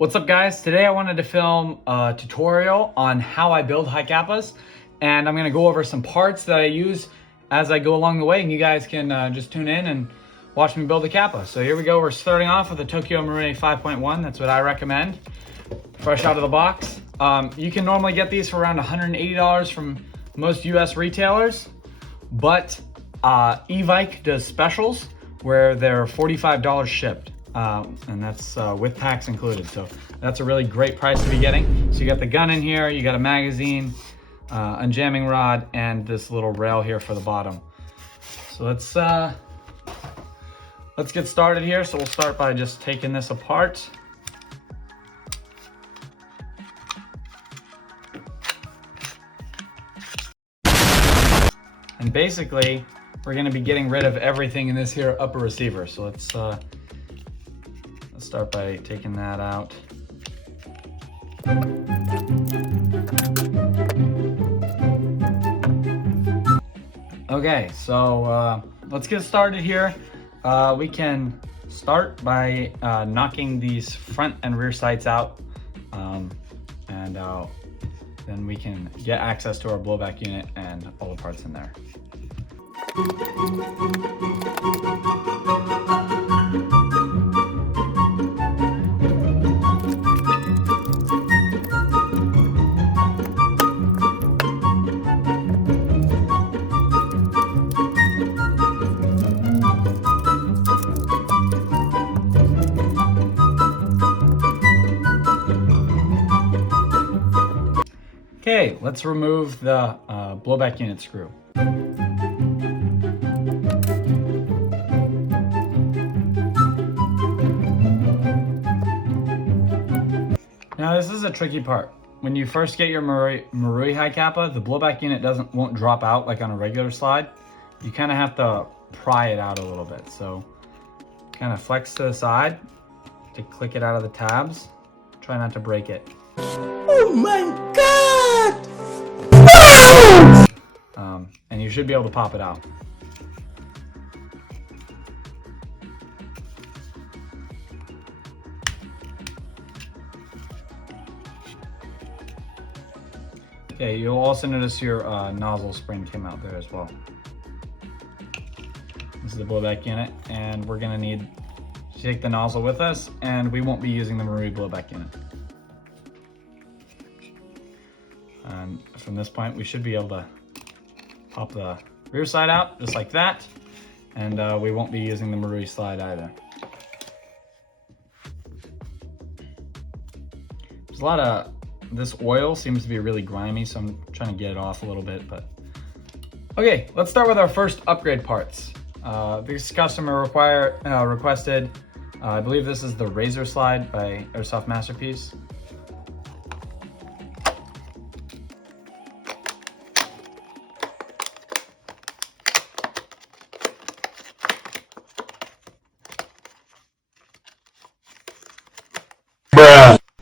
What's up guys? Today I wanted to film a tutorial on how I build Hi-CAPAs, and I'm gonna go over some parts that I use as I go along the way, and you guys can just tune in and watch me build a Kappa. So here we go. We're starting off with a Tokyo Marui 5.1. That's what I recommend. Fresh out of the box. You can normally get these for around $180 from most US retailers, but Evike does specials where they're $45 shipped. And that's with tax included. So that's a really great price to be getting. So you got the gun in here, you got a magazine, a jamming rod, and this little rail here for the bottom. So let's get started here. So we'll start by just taking this apart. And basically, we're gonna be getting rid of everything in this here upper receiver. So let's start by taking that out. Okay, so let's get started here. We can start by knocking these front and rear sights out, and then we can get access to our blowback unit and all the parts in there. Okay, let's remove the blowback unit screw. Now this is a tricky part. When you first get your Marui Hi-CAPA, the blowback unit won't drop out like on a regular slide. You kind of have to pry it out a little bit. So kind of flex to the side to click it out of the tabs. Try not to break it. Oh my God! And you should be able to pop it out. Okay, you'll also notice your nozzle spring came out there as well. This is the blowback unit, and we're gonna need to take the nozzle with us, and we won't be using the Marui blowback unit. And from this point, we should be able to pop the rear side out just like that, and we won't be using the Marui slide either. There's a lot of this oil seems to be really grimy, so I'm trying to get it off a little bit. But okay, let's start with our first upgrade parts. This customer requested, I believe this is the Razer slide by Airsoft Masterpiece.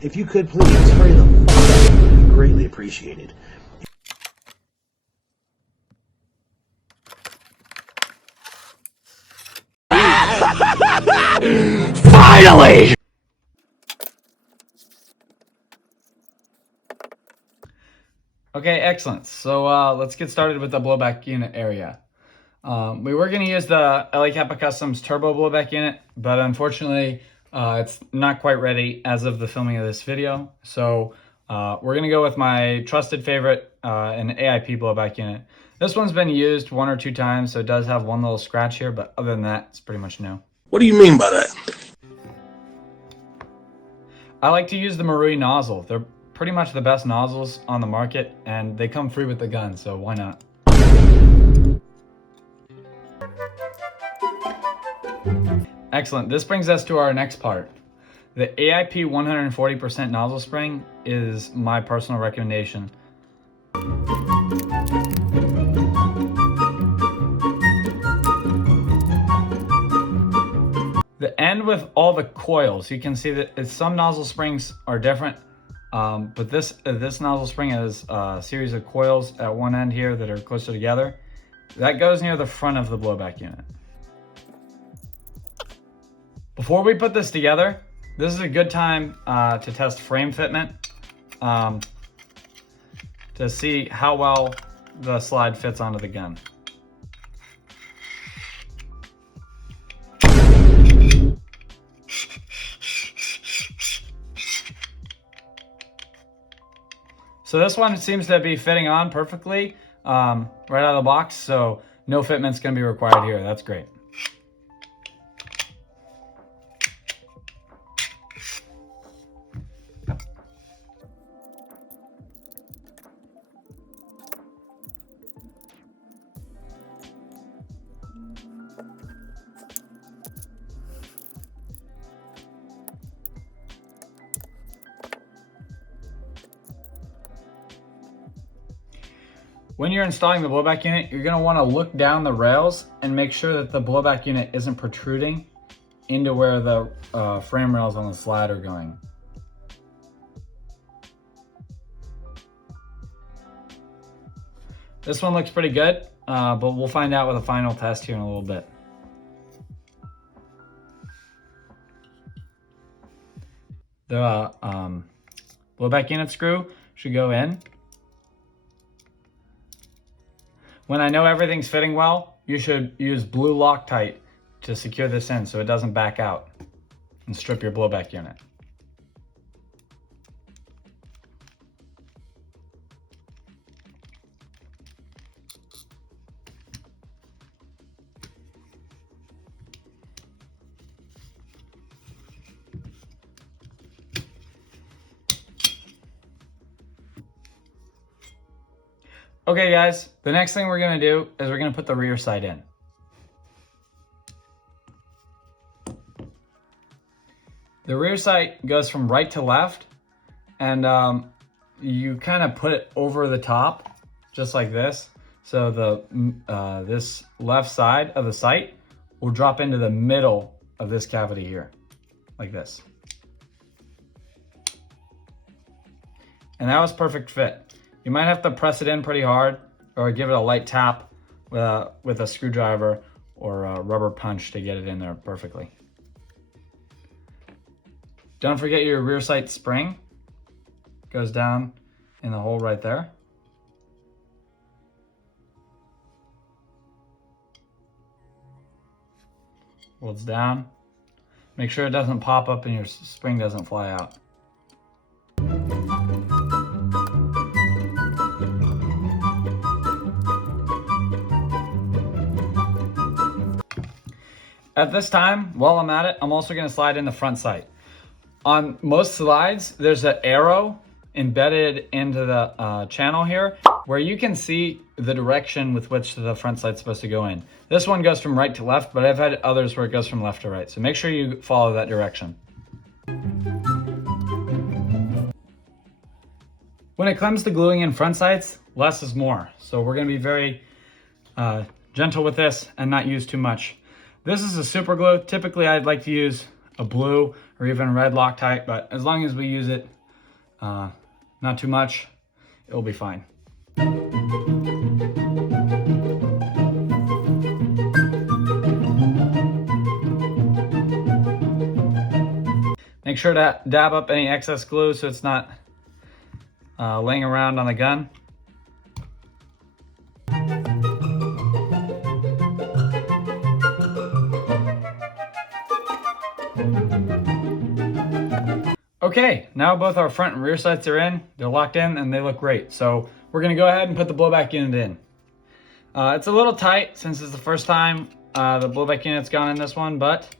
If you could please hurry the f*** up, it would be greatly appreciated. Finally! Okay, excellent. So let's get started with the blowback unit area. We were going to use the LA-CAPA Customs Turbo blowback unit, but unfortunately it's not quite ready as of the filming of this video. So we're going to go with my trusted favorite, an AIP blowback unit. This one's been used 1 or 2 times, so it does have one little scratch here, but other than that, it's pretty much new. What do you mean by that? I like to use the Marui nozzle. They're pretty much the best nozzles on the market, and they come free with the gun, so why not? Excellent. This brings us to our next part. The AIP 140% nozzle spring is my personal recommendation. The end with all the coils, you can see that some nozzle springs are different, but this nozzle spring has a series of coils at one end here that are closer together. That goes near the front of the blowback unit. Before we put this together, this is a good time to test frame fitment, to see how well the slide fits onto the gun. So this one seems to be fitting on perfectly right out of the box, so no fitment's going to be required here. That's great. When you're installing the blowback unit, you're going to want to look down the rails and make sure that the blowback unit isn't protruding into where the frame rails on the slide are going. This one looks pretty good, but we'll find out with a final test here in a little bit. The blowback unit screw should go in. When I know everything's fitting well, you should use blue Loctite to secure this in so it doesn't back out and strip your blowback unit. Okay guys, the next thing we're gonna do is we're gonna put the rear sight in. The rear sight goes from right to left, and you kind of put it over the top, just like this. So the this left side of the sight will drop into the middle of this cavity here, like this. And that was perfect fit. You might have to press it in pretty hard or give it a light tap with a screwdriver or a rubber punch to get it in there perfectly. Don't forget your rear sight spring. Goes down in the hole right there. Holds down. Make sure it doesn't pop up and your spring doesn't fly out. At this time, while I'm at it, I'm also going to slide in the front sight. On most slides, there's an arrow embedded into the channel here where you can see the direction with which the front sight's supposed to go in. This one goes from right to left, but I've had others where it goes from left to right. So make sure you follow that direction. When it comes to gluing in front sights, less is more. So we're going to be very gentle with this and not use too much. This is a super glue. Typically, I'd like to use a blue or even red Loctite, but as long as we use it not too much, it'll be fine. Make sure to dab up any excess glue so it's not laying around on the gun. Okay, now both our front and rear sights are in. They're locked in and they look great. So we're gonna go ahead and put the blowback unit in. It's a little tight since it's the first time the blowback unit's gone in this one, but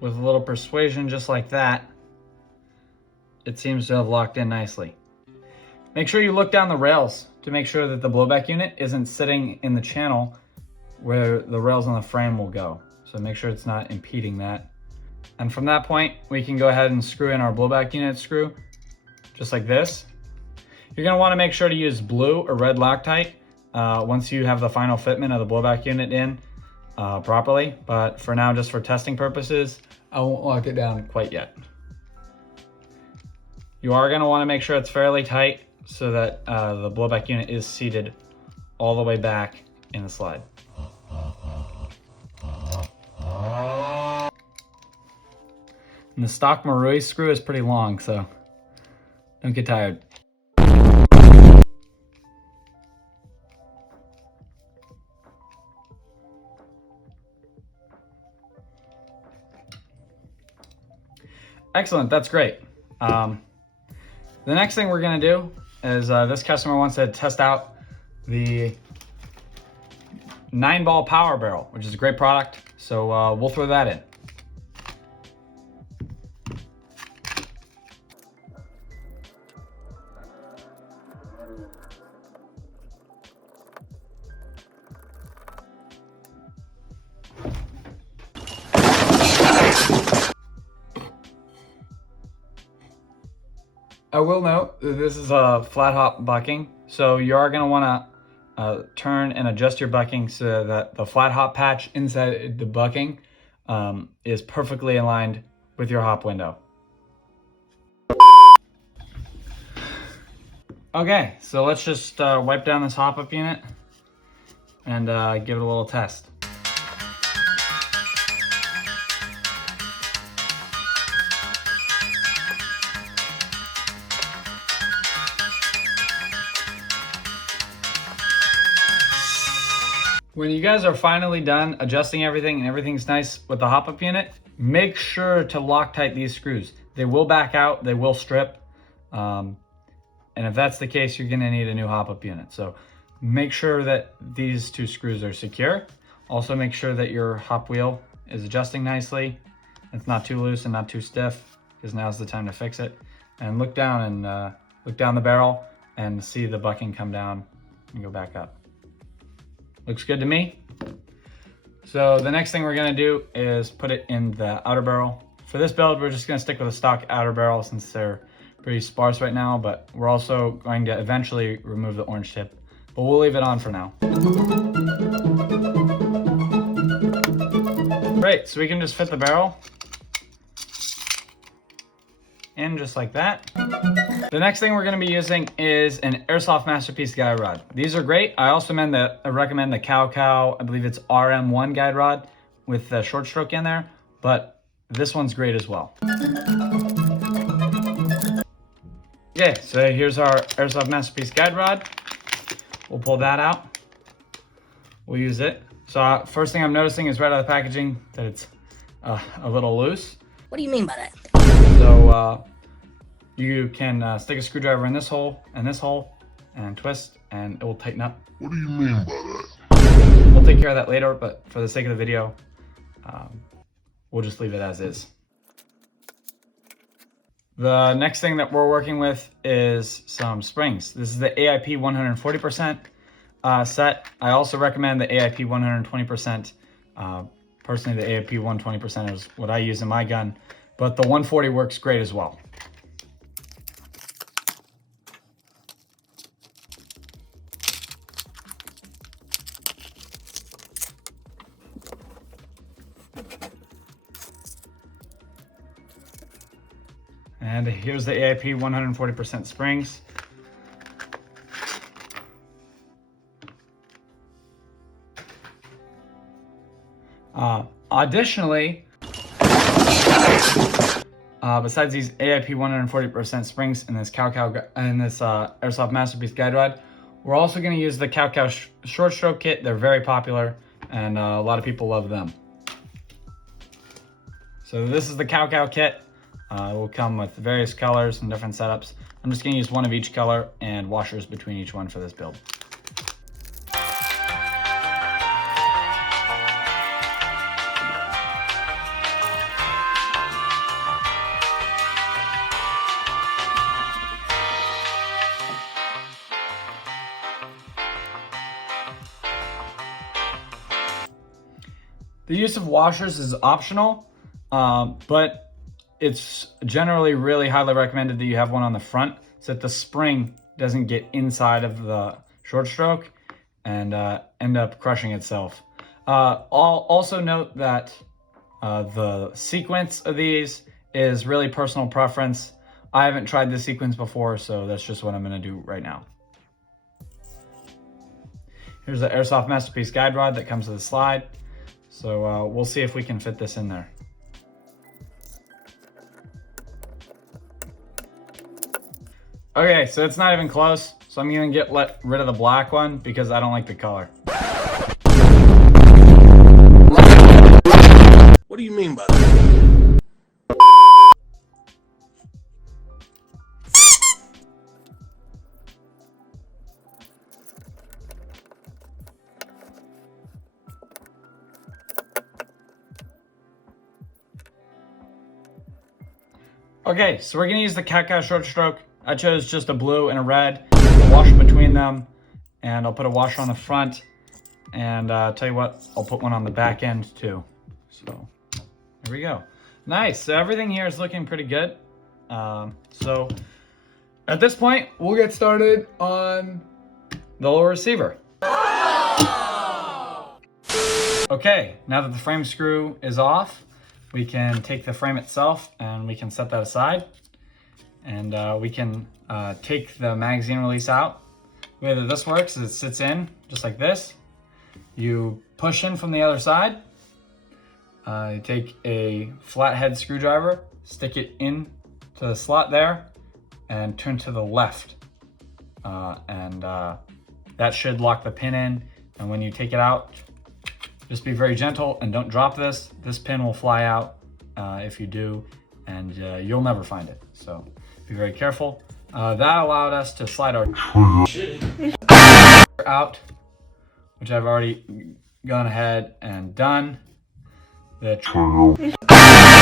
with a little persuasion just like that, it seems to have locked in nicely. Make sure you look down the rails to make sure that the blowback unit isn't sitting in the channel where the rails on the frame will go. So make sure it's not impeding that. And from that point, we can go ahead and screw in our blowback unit screw, just like this. You're gonna wanna make sure to use blue or red Loctite once you have the final fitment of the blowback unit in properly. But for now, just for testing purposes, I won't lock it down quite yet. You are gonna wanna make sure it's fairly tight so that the blowback unit is seated all the way back in the slide. And the stock Marui screw is pretty long, so don't get tired. Excellent, that's great. The next thing we're gonna do is this customer wants to test out the 9-ball power barrel, which is a great product. So we'll throw that in. I will note that this is a flat hop bucking, so you are going to want to turn and adjust your bucking so that the flat hop patch inside the bucking is perfectly aligned with your hop window. Okay, so let's just wipe down this hop up unit and give it a little test. When you guys are finally done adjusting everything and everything's nice with the hop-up unit, make sure to Loctite these screws. They will back out, they will strip, and if that's the case, you're gonna need a new hop-up unit. So make sure that these 2 screws are secure. Also make sure that your hop wheel is adjusting nicely. It's not too loose and not too stiff, because now's the time to fix it. And look down the barrel and see the bucking come down and go back up. Looks good to me. So the next thing we're gonna do is put it in the outer barrel. For this build, we're just gonna stick with a stock outer barrel since they're pretty sparse right now, but we're also going to eventually remove the orange tip, but we'll leave it on for now. Great, so we can just fit the barrel in just like that. The next thing we're going to be using is an Airsoft Masterpiece guide rod. These are great. I also recommend the Cow, I believe it's RM1 guide rod with the short stroke in there, but this one's great as well. Okay, so here's our Airsoft Masterpiece guide rod. We'll pull that out. We'll use it. So first thing I'm noticing is right out of the packaging that it's a little loose. What do you mean by that? So you can stick a screwdriver in this hole and twist and it will tighten up. What do you mean by that? We'll take care of that later, but for the sake of the video, we'll just leave it as is. The next thing that we're working with is some springs. This is the AIP 140% set. I also recommend the AIP 120%. Personally, the AIP 120% is what I use in my gun, but the 140 works great as well. And here's the AIP 140% springs. Additionally, besides these AIP 140% springs and this Airsoft Masterpiece guide rod, we're also going to use the Cow short stroke kit. They're very popular and a lot of people love them. So this is the Cow kit. It will come with various colors and different setups. I'm just going to use one of each color and washers between each one for this build. The use of washers is optional, but it's generally really highly recommended that you have one on the front so that the spring doesn't get inside of the short stroke and end up crushing itself. I'll also note that the sequence of these is really personal preference. I haven't tried this sequence before, so that's just what I'm going to do right now. Here's the Airsoft Masterpiece guide rod that comes with a slide. So we'll see if we can fit this in there. Okay, so it's not even close. So I'm gonna get rid of the black one because I don't like the color. What do you mean by that? Okay, so we're gonna use the cat short stroke. I chose just a blue and a red. I'll wash between them, and I'll put a washer on the front. And tell you what, I'll put one on the back end too. So here we go. Nice. So everything here is looking pretty good. So at this point, we'll get started on the lower receiver. Okay, now that the frame screw is off, we can take the frame itself and we can set that aside. And we can take the magazine release out. The way that this works is it sits in just like this. You push in from the other side. You take a flathead screwdriver, stick it in to the slot there, and turn to the left. That should lock the pin in. And when you take it out, just be very gentle and don't drop this. This pin will fly out if you do, and you'll never find it. So be very careful. That allowed us to slide our out, which I've already gone ahead and done. The trigger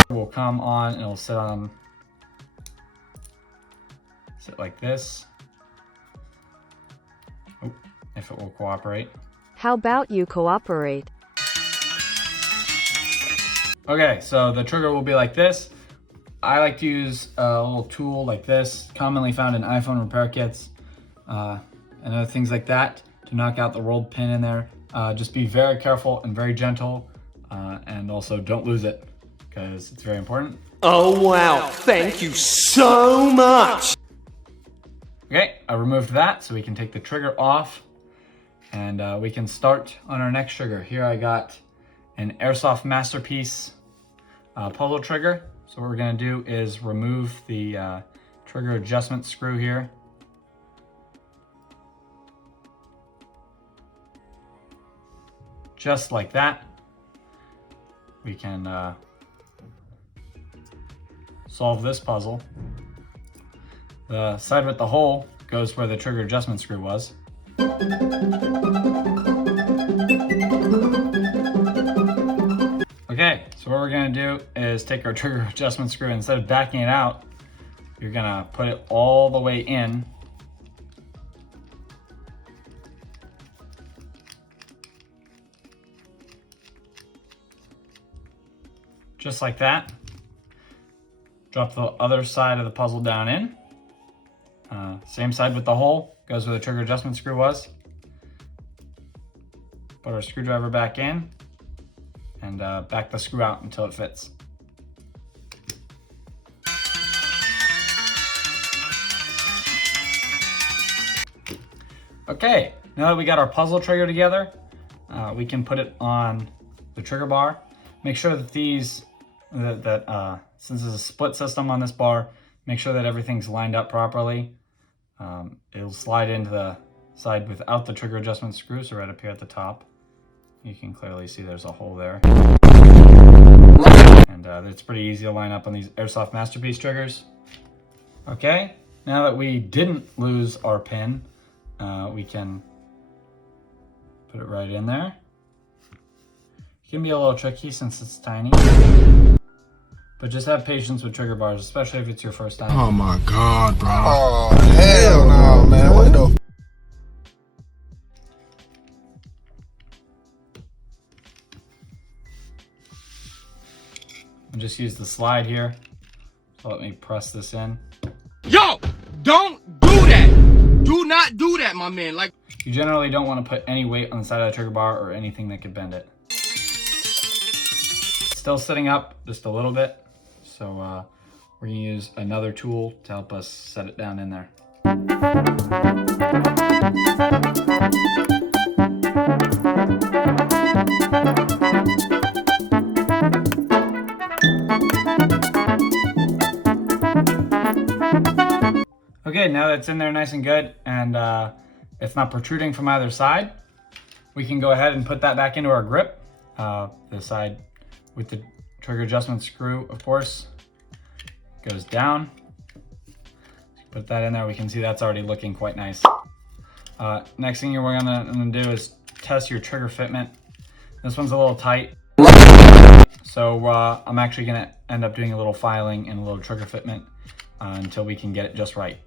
will come on and it'll sit like this. Oh, if it will cooperate. How about you cooperate? Okay, so the trigger will be like this. I like to use a little tool like this, commonly found in iPhone repair kits and other things like that to knock out the rolled pin in there. Just be very careful and very gentle, and also don't lose it because it's very important. Oh wow, thank you so much! Okay, I removed that so we can take the trigger off and we can start on our next trigger. Here I got an Airsoft Masterpiece puzzle trigger. So what we're gonna do is remove the trigger adjustment screw here. Just like that. We can solve this puzzle. The side with the hole goes where the trigger adjustment screw was. Okay, so what we're gonna do is take our trigger adjustment screw, instead of backing it out, you're gonna put it all the way in. Just like that. Drop the other side of the puzzle down in. Same side with the hole, goes where the trigger adjustment screw was. Put our screwdriver back in and back the screw out until it fits. Okay, now that we got our puzzle trigger together, we can put it on the trigger bar. Make sure that since it's a split system on this bar, make sure that everything's lined up properly. It'll slide into the side without the trigger adjustment screw, so right up here at the top. You can clearly see there's a hole there. And it's pretty easy to line up on these Airsoft Masterpiece triggers. Okay, now that we didn't lose our pin, we can put it right in there. It can be a little tricky since it's tiny. But just have patience with trigger bars, especially if it's your first time. Oh my god, bro. Oh, hell no, man. What the? And just use the slide here. So let me press this in. Yo, don't do that! Do not do that, my man. Like, you generally don't want to put any weight on the side of the trigger bar or anything that could bend it. It's still sitting up just a little bit. So we're gonna use another tool to help us set it down in there. Okay, Okay, now that it's in there nice and good and it's not protruding from either side, we can go ahead and put that back into our grip. The side with the trigger adjustment screw, of course, goes down. Put that in there, we can see that's already looking quite nice. Next thing we're gonna do is test your trigger fitment. This one's a little tight. So I'm actually gonna end up doing a little filing and a little trigger fitment until we can get it just right.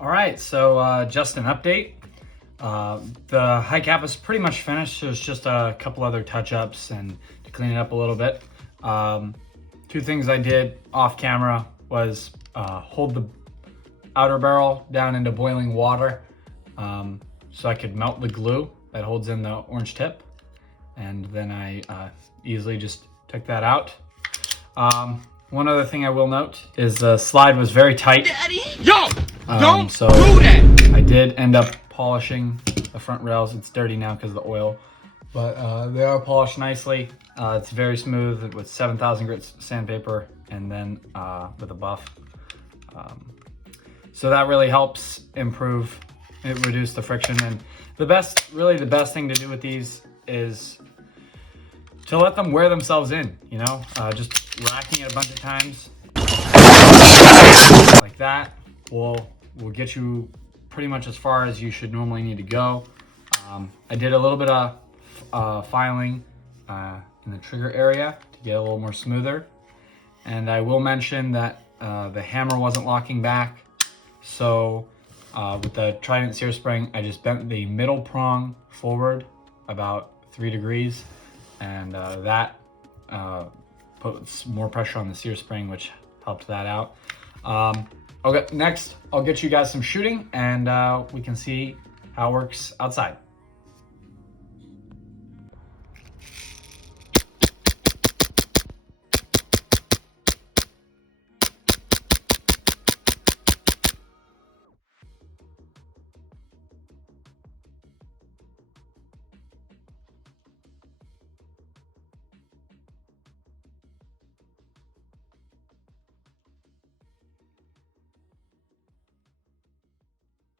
All right, so just an update. The Hi-CAPA is pretty much finished. There's just a couple other touch-ups and to clean it up a little bit. Two things I did off camera was hold the outer barrel down into boiling water so I could melt the glue that holds in the orange tip. And then I easily just took that out. One other thing I will note is the slide was very tight. Daddy, yo, don't so do that. I did end up polishing the front rails. It's dirty now because of the oil, but they are polished nicely. It's very smooth with 7,000 grit sandpaper and then with a buff. So that really helps improve, it reduce the friction. And the best thing to do with these is to let them wear themselves in, you know, just racking it a bunch of times like that will get you pretty much as far as you should normally need to go. I did a little bit of filing in the trigger area to get a little more smoother. And I will mention that the hammer wasn't locking back. So with the Trident sear spring, I just bent the middle prong forward about 3 degrees. And that puts more pressure on the sear spring, which helped that out. Okay, next I'll get you guys some shooting and we can see how it works outside.